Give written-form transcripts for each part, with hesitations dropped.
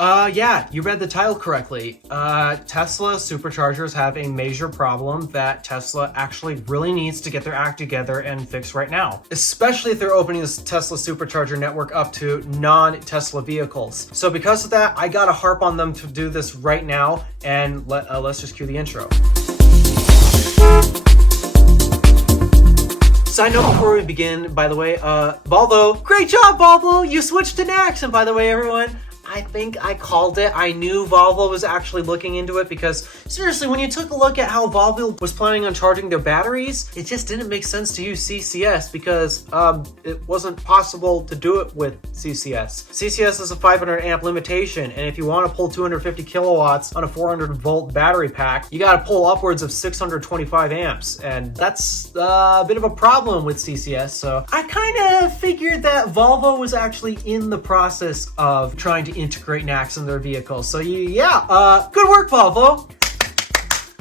Yeah, you read the title correctly. Tesla Superchargers have a major problem that Tesla actually really needs to get their act together and fix right now. Especially if they're opening this Tesla Supercharger network up to non-Tesla vehicles. So because of that, I gotta harp on them to do this right now, and let's just cue the intro. Side note before we begin, by the way, Volvo, great job, Volvo! You switched to NACS, and by the way, everyone, I think I called it. I knew Volvo was actually looking into it because, seriously, when you took a look at how Volvo was planning on charging their batteries, it just didn't make sense to use CCS because it wasn't possible to do it with CCS. CCS is a 500 amp limitation, and if you want to pull 250 kilowatts on a 400 volt battery pack, you got to pull upwards of 625 amps, and that's a bit of a problem with CCS. So I kind of figured that Volvo was actually in the process of trying to integrate NACS in their vehicles. So yeah, good work, Volvo.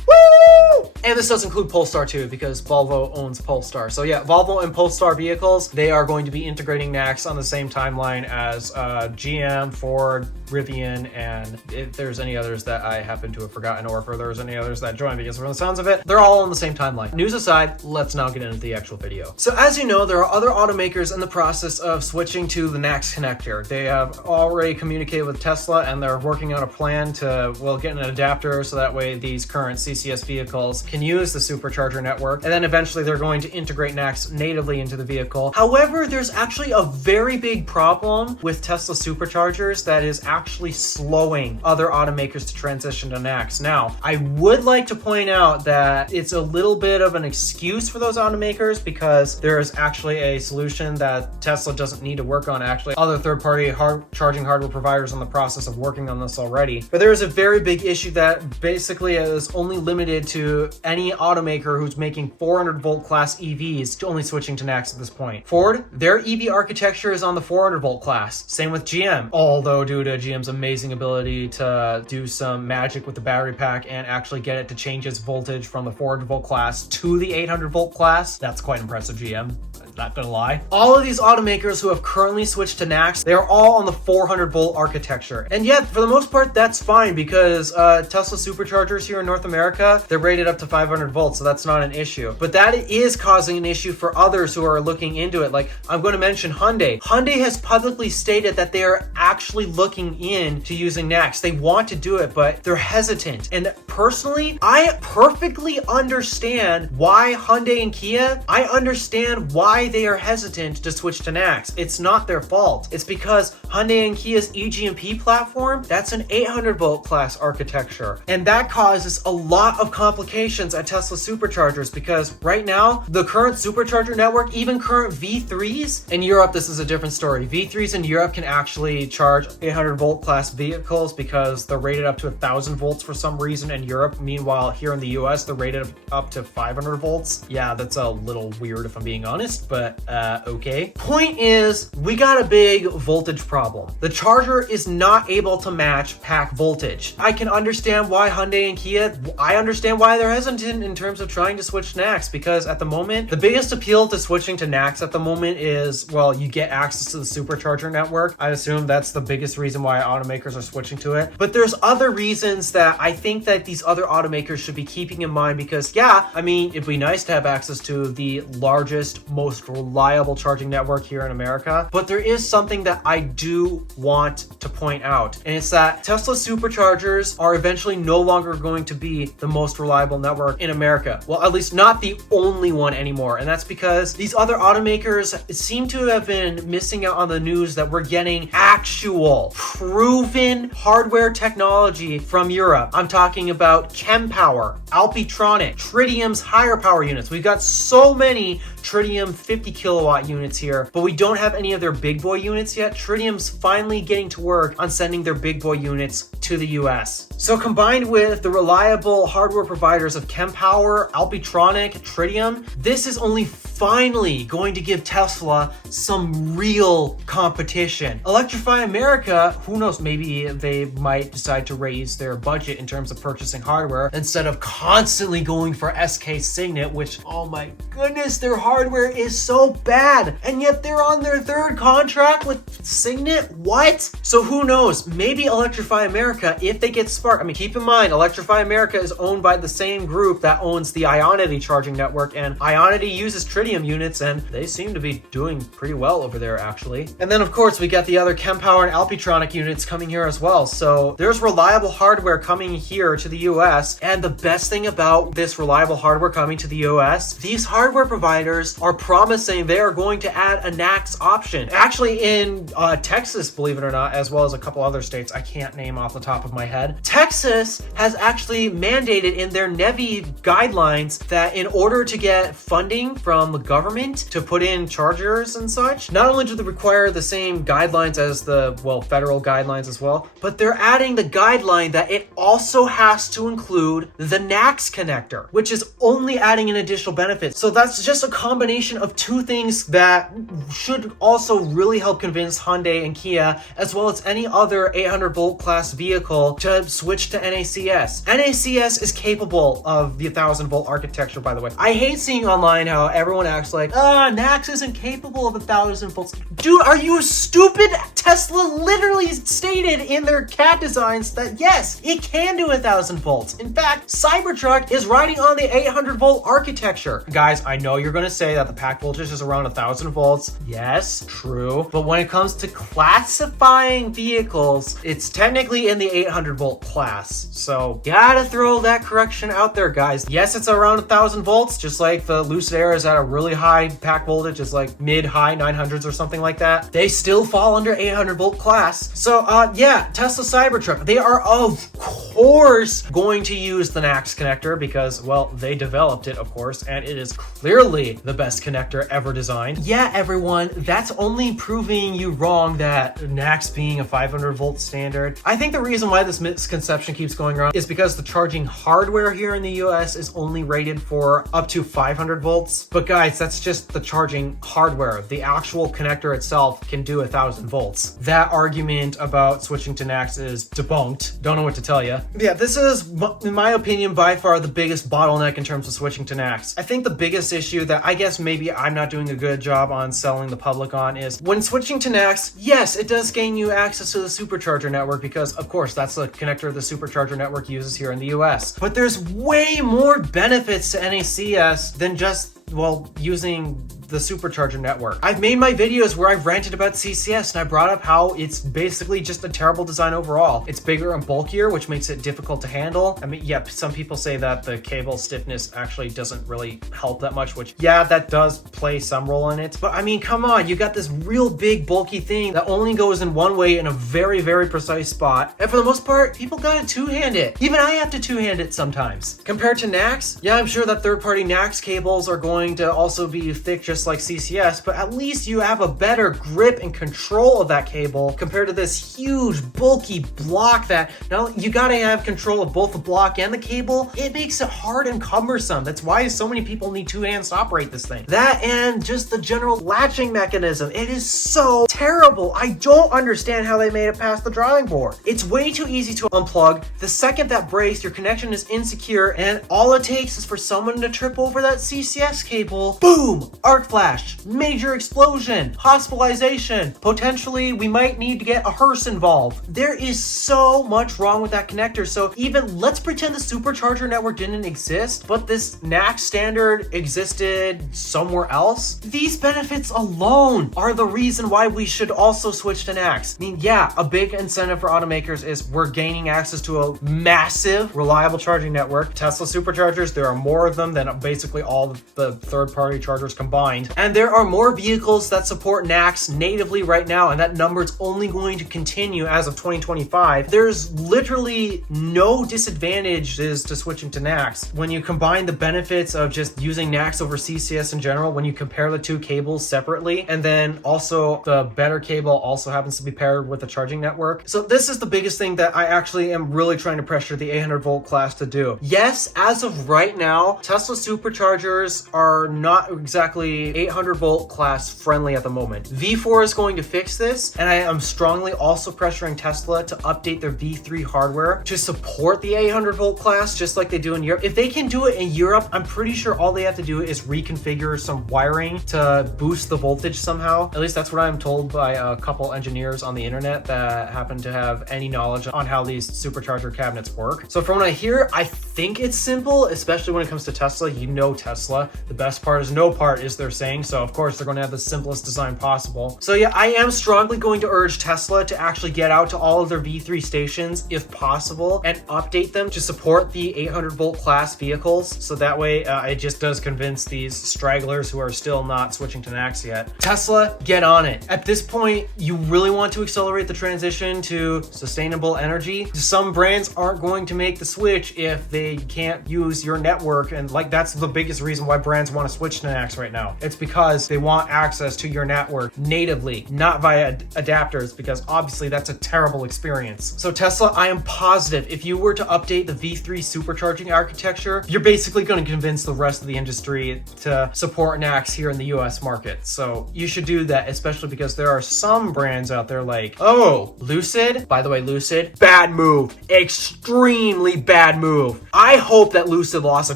Woo! And this does include Polestar too, because Volvo owns Polestar. So yeah, Volvo and Polestar vehicles, they are going to be integrating NACS on the same timeline as GM, Ford, Rivian, and if there's any others that I happen to have forgotten, or if there's any others that join, because from the sounds of it, they're all on the same timeline. News aside, let's now get into the actual video. So as you know, there are other automakers in the process of switching to the NACS connector. They have already communicated with Tesla, and they're working on a plan to, well, get an adapter so that way these current CCS vehicles can use the supercharger network, and then eventually they're going to integrate NACS natively into the vehicle. However, there's actually a very big problem with Tesla superchargers that is actually slowing other automakers to transition to NACS. Now, I would like to point out that it's a little bit of an excuse for those automakers because there is actually a solution that Tesla doesn't need to work on. Actually, other third-party charging hardware providers are in the process of working on this already. But there is a very big issue that basically is only limited to any automaker who's making 400 volt class EVs to only switching to NACS at this point. Ford, their EV architecture is on the 400 volt class. Same with GM, although due to GM's amazing ability to do some magic with the battery pack and actually get it to change its voltage from the 400 volt class to the 800 volt class, that's quite impressive, GM. Not gonna lie. All of these automakers who have currently switched to NACS, they are all on the 400 volt architecture. And yet, for the most part, that's fine because Tesla superchargers here in North America, they're rated up to 500 volts, so that's not an issue. But that is causing an issue for others who are looking into it. Like, I'm going to mention Hyundai. Hyundai has publicly stated that they are actually looking into using NACS. They want to do it, but they're hesitant. And personally, I perfectly understand why Hyundai and Kia, I understand why they are hesitant to switch to NACS. It's not their fault. It's because Hyundai and Kia's eGMP platform, that's an 800 volt class architecture. And that causes a lot of complications at Tesla superchargers because right now, the current supercharger network, even current V3s, in Europe, this is a different story. V3s in Europe can actually charge 800 volt class vehicles because they're rated up to 1000 volts for some reason in Europe. Meanwhile, here in the US, they're rated up to 500 volts. Yeah, that's a little weird if I'm being honest, but okay. Point is, we got a big voltage problem. The charger is not able to match pack voltage. I can understand why Hyundai and Kia, I understand why they're hesitant in terms of trying to switch to NACS because at the moment, the biggest appeal to switching to NACS at the moment is, well, you get access to the supercharger network. I assume that's the biggest reason why automakers are switching to it. But there's other reasons that I think that these other automakers should be keeping in mind because, yeah, I mean, it'd be nice to have access to the largest, most reliable charging network here in America. But there is something that I do want to point out, and it's that Tesla superchargers are eventually no longer going to be the most reliable network in America. Well, at least not the only one anymore. And that's because these other automakers seem to have been missing out on the news that we're getting actual proven hardware technology from Europe. I'm talking about Kempower, Alpitronic, Tritium's higher power units. We've got so many Tritium 50 kilowatt units here, but we don't have any of their big boy units yet. Tritium's finally getting to work on sending their big boy units to the US. So combined with the reliable hardware providers of Kempower, Alpitronic, Tritium, this is only finally going to give Tesla some real competition. Electrify America, who who knows, maybe they might decide to raise their budget in terms of purchasing hardware instead of constantly going for SK Signet, which, oh my goodness, their hardware is so bad. And yet they're on their third contract with Signet? What? So who knows? Maybe Electrify America, if they get smart. I mean, keep in mind, Electrify America is owned by the same group that owns the Ionity charging network, and Ionity uses tritium units, and they seem to be doing pretty well over there, actually. And then, of course, we got the other Chempower and Alpitronic units coming here as well. So there's reliable hardware coming here to the US, and the best thing about this reliable hardware coming to the US, these hardware providers are promising they are going to add a NACS option. Actually, in Texas, believe it or not, as well as a couple other states I can't name off the top of my head, Texas has actually mandated in their NEVI guidelines that in order to get funding from the government to put in chargers and such, not only do they require the same guidelines as the, well, federal guidelines as well, but they're adding the guideline that it also has to include the NACS connector, which is only adding an additional benefit. So that's just a combination of two things that should also really help convince Hyundai and Kia, as well as any other 800 volt class vehicle, to switch to NACS. NACS is capable of the 1000 volt architecture, by the way. I hate seeing online how everyone acts like, NACS isn't capable of 1000 volts. Dude, are you stupid? Tesla literally stated in their CAD designs that yes, it can do 1000 volts. In fact, Cybertruck is riding on the 800 volt architecture. Guys, I know you're gonna say that the pack voltage is around 1000 volts. Yes, true. But when it comes to classifying vehicles, it's technically in the 800 volt class. So gotta throw that correction out there, guys. Yes, it's around 1000 volts, just like the Lucid Air is at a really high pack voltage, it's like mid-high 900s or something like that. They still fall under 800 volt class. So yeah, Tesla Cybertruck, they are of course going to use the NACS connector because, well, they developed it, of course, and it is clearly the best connector ever designed. Yeah, everyone, that's only proving you wrong that NACS being a 500 volt standard. I think the reason why this misconception keeps going around is because the charging hardware here in the US is only rated for up to 500 volts. But guys, that's just the charging hardware. The actual connector itself can do 1000 volts. That argument about switching to NACS is debunked. Don't know what to tell you. Yeah, this is, in my opinion, by far the biggest bottleneck in terms of switching to NACS. I think the biggest issue that I guess maybe I'm not doing a good job on selling the public on is when switching to NACS, yes, it does gain you access to the Supercharger network because, of course, that's the connector the Supercharger network uses here in the US. But there's way more benefits to NACS than just, well, using the Supercharger network. I've made my videos where I've ranted about CCS and I brought up how it's basically just a terrible design overall. It's bigger and bulkier, which makes it difficult to handle. I mean, yeah, some people say that the cable stiffness actually doesn't really help that much, which, yeah, that does play some role in it. But I mean, come on, you got this real big bulky thing that only goes in one way in a very, very precise spot. And for the most part, people gotta two-hand it. Even I have to two-hand it sometimes. Compared to NACS, yeah, I'm sure that third-party NACS cables are going to also be thick just like CCS, but at least you have a better grip and control of that cable compared to this huge bulky block that now you gotta have control of both the block and the cable. It makes it hard and cumbersome. That's why so many people need two hands to operate this thing. That and just the general latching mechanism. It is so terrible. I don't understand how they made it past the drawing board. It's way too easy to unplug. The second that breaks, your connection is insecure, and all it takes is for someone to trip over that CCS cable. Boom! Arc flash, major explosion, hospitalization. Potentially, we might need to get a hearse involved. There is so much wrong with that connector. So even let's pretend the Supercharger network didn't exist, but this NACS standard existed somewhere else. These benefits alone are the reason why we should also switch to NACS. I mean, yeah, a big incentive for automakers is we're gaining access to a massive, reliable charging network. Tesla Superchargers, there are more of them than basically all the third-party chargers combined. And there are more vehicles that support NACS natively right now, and that number is only going to continue as of 2025. There's literally no disadvantages to switching to NACS. When you combine the benefits of just using NACS over CCS in general, when you compare the two cables separately, and then also the better cable also happens to be paired with the charging network. So this is the biggest thing that I actually am really trying to pressure the 800 volt class to do. Yes, as of right now, Tesla Superchargers are are not exactly 800 volt class friendly at the moment. V4 is going to fix this, and I am strongly also pressuring Tesla to update their V3 hardware to support the 800 volt class, just like they do in Europe. If they can do it in Europe, I'm pretty sure all they have to do is reconfigure some wiring to boost the voltage somehow. At least that's what I'm told by a couple engineers on the internet that happen to have any knowledge on how these supercharger cabinets work. So from what I hear, I think it's simple, especially when it comes to Tesla. You know Tesla. The best part is no part, is they're saying. So of course they're going to have the simplest design possible. So yeah, I am strongly going to urge Tesla to actually get out to all of their V3 stations if possible and update them to support the 800 volt class vehicles. So that way it just does convince these stragglers who are still not switching to NACS yet. Tesla, get on it. At this point, you really want to accelerate the transition to sustainable energy. Some brands aren't going to make the switch if they can't use your network, and like that's the biggest reason why brands want to switch to NACS right now. It's because they want access to your network natively, not via adapters, because obviously that's a terrible experience. So Tesla, I am positive if you were to update the V3 supercharging architecture, you're basically going to convince the rest of the industry to support NACS here in the US market. So you should do that, especially because there are some brands out there like, oh, Lucid. By the way, Lucid, bad move, extremely bad move. I hope that Lucid lost a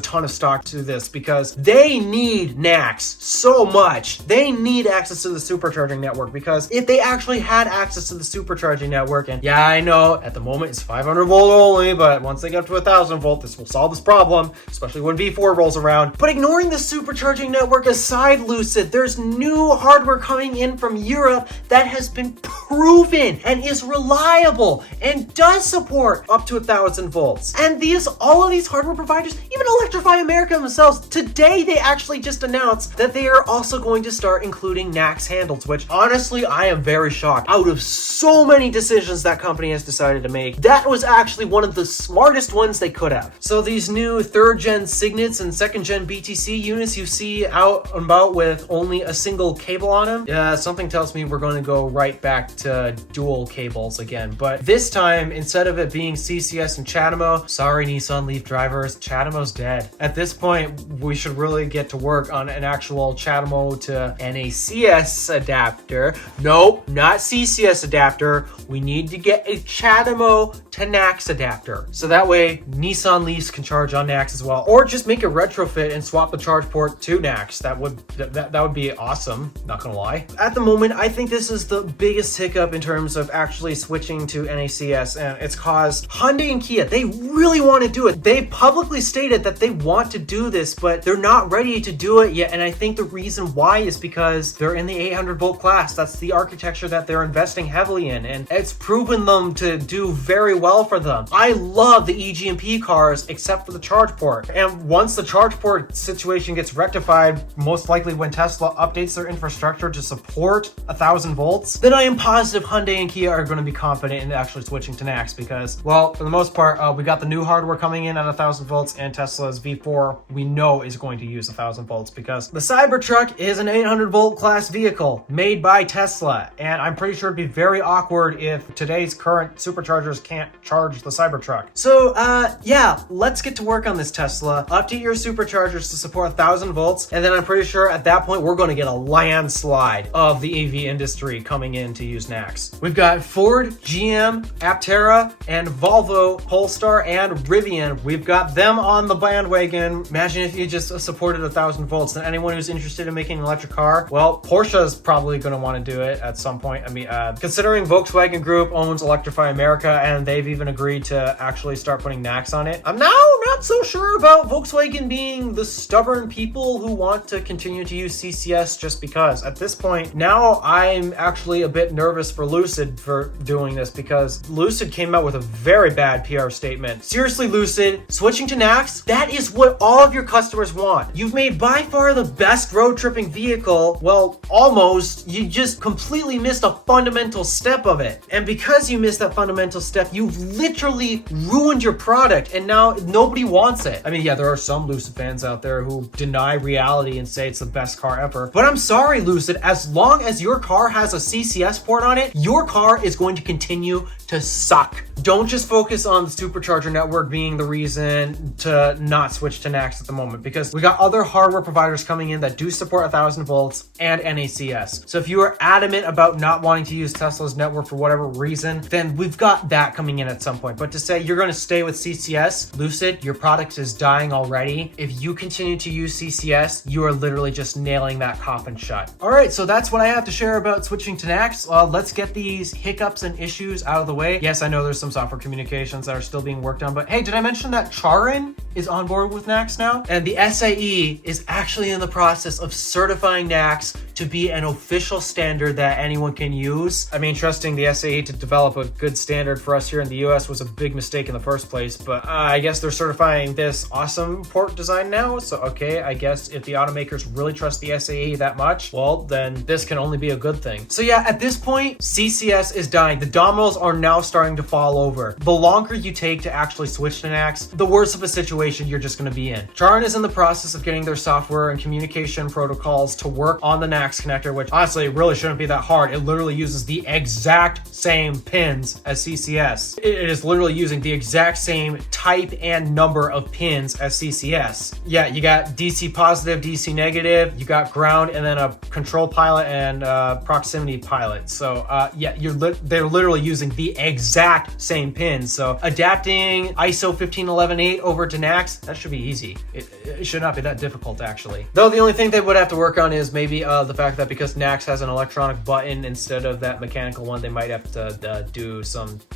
ton of stock to this because they need NACS so much. They need access to the supercharging network, because if they actually had access to the supercharging network, and yeah, I know at the moment it's 500 volt only, but once they get up to 1000 volt, this will solve this problem, especially when V4 rolls around. But ignoring the supercharging network aside, Lucid, there's new hardware coming in from Europe that has been proven and is reliable and does support up to 1000 volts. And all of these hardware providers, even Electrify America themselves, today they actually just announced that they are also going to start including NACS handles, which honestly, I am very shocked. Out of so many decisions that company has decided to make, that was actually one of the smartest ones they could have. So these new 3rd gen Signets and 2nd gen BTC units you see out and about with only a single cable on them, yeah, something tells me we're going to go right back to dual cables again. But this time, instead of it being CCS and CHAdeMO, sorry Nissan Leaf drivers, CHAdeMO's dead. At this point, we should really get to work on an actual CHAdeMO to NACS adapter. Nope, not CCS adapter. We need to get a CHAdeMO to NACS adapter. So that way, Nissan Leafs can charge on NACS as well. Or just make a retrofit and swap the charge port to NACS. That would be awesome, not gonna lie. At the moment, I think this is the biggest hiccup in terms of actually switching to NACS, and it's caused Hyundai and Kia. They really want to do it. They publicly stated that they want to do this, but they're not ready to do it yet. And I think the reason why is because they're in the 800 volt class. That's the architecture that they're investing heavily in, and it's proven them to do very well for them. I love the EGMP cars except for the charge port. And once the charge port situation gets rectified, most likely when Tesla updates their infrastructure to support 1000 volts, then I am positive Hyundai and Kia are going to be confident in actually switching to NACS, because, well, for the most part, we got the new hardware coming in at 1000 volts, and Tesla's V4 we know is going to use 1000 volts because the Cybertruck is an 800 volt class vehicle made by Tesla, and I'm pretty sure it'd be very awkward if today's current superchargers can't charge the Cybertruck. So yeah, let's get to work on this, Tesla. Update your superchargers to support 1000 volts, and then I'm pretty sure at that point we're going to get a landslide of the EV industry coming in to use NACS. We've got Ford, GM, Aptera, and Volvo, Polestar, and Rivian. We've got them on the bandwagon. Imagine if you just supported 1000 volts. Then anyone who's interested in making an electric car, well, Porsche's probably going to want to do it at some point. I mean, considering Volkswagen Group owns Electrify America, and they've even agreed to actually start putting NACS on it. I'm now not so sure about Volkswagen being the stubborn people who want to continue to use CCS just because. At this point, now I'm actually a bit nervous for Lucid for doing this, because Lucid came out with a very bad PR statement. Seriously, Lucid, switching to NACS, that is what all of your customers want. You've made by far the best road tripping vehicle. Well, almost. You just completely missed a fundamental step of it. And because you missed that fundamental step, you've literally ruined your product, and now nobody wants it. I mean, yeah, there are some Lucid fans out there who deny reality and say it's the best car ever. But I'm sorry, Lucid, as long as your car has a CCS port on it, your car is going to continue to to suck. Don't just focus on the supercharger network being the reason to not switch to NACS at the moment, because we got other hardware providers coming in that do support 1000 volts and NACS. So if you are adamant about not wanting to use Tesla's network for whatever reason, then we've got that coming in at some point. But to say you're going to stay with CCS, Lucid, your product is dying already. If you continue to use CCS, you are literally just nailing that coffin shut. All right, so that's what I have to share about switching to NACS. Let's get these hiccups and issues out of the way. Yes, I know there's some software communications that are still being worked on, but hey, did I mention that Charin is on board with NACS now? And the SAE is actually in the process of certifying NACS to be an official standard that anyone can use. I mean, trusting the SAE to develop a good standard for us here in the US was a big mistake in the first place, but I guess they're certifying this awesome port design now. So, okay, I guess if the automakers really trust the SAE that much, well, then this can only be a good thing. So yeah, at this point, CCS is dying. The dominoes are now starting to fall over. The longer you take to actually switch to NACS, the worse of a situation you're just going to be in. Charin is in the process of getting their software and communication protocols to work on the NACS connector, which honestly really shouldn't be that hard. It literally uses the exact same pins as CCS. It is literally using the exact same type and number of pins as CCS. Yeah, you got DC positive, DC negative, you got ground, and then a control pilot and proximity pilot. So yeah, they're literally using the exact same pins. So adapting ISO 15118 over to NACS, that should be easy. It should not be that difficult, actually. Though the only thing they would have to work on is maybe the fact that because NACS has an electronic button instead of that mechanical one, they might have to do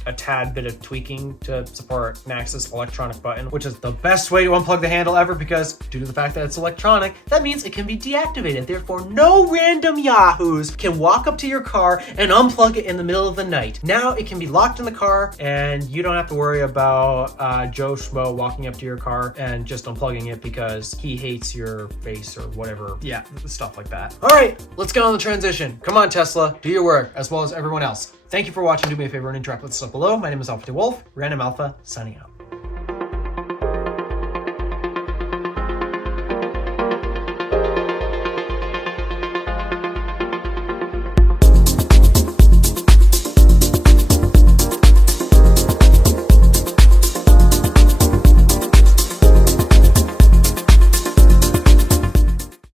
a tad bit of tweaking to support NACS's electronic button, which is the best way to unplug the handle ever, because due to the fact that it's electronic, that means it can be deactivated. Therefore, no random yahoos can walk up to your car and unplug it in the middle of the night. Now it can be locked in the car, and you don't have to worry about Joe Schmo walking up to your car and just unplugging it because he hates your face or whatever. Yeah, stuff like that. All right, let's get on the transition. Come on, Tesla, do your work as well as everyone else. Thank you for watching. Do me a favor and interact with the stuff below. My name is DeWolf, Random Alpha, signing out.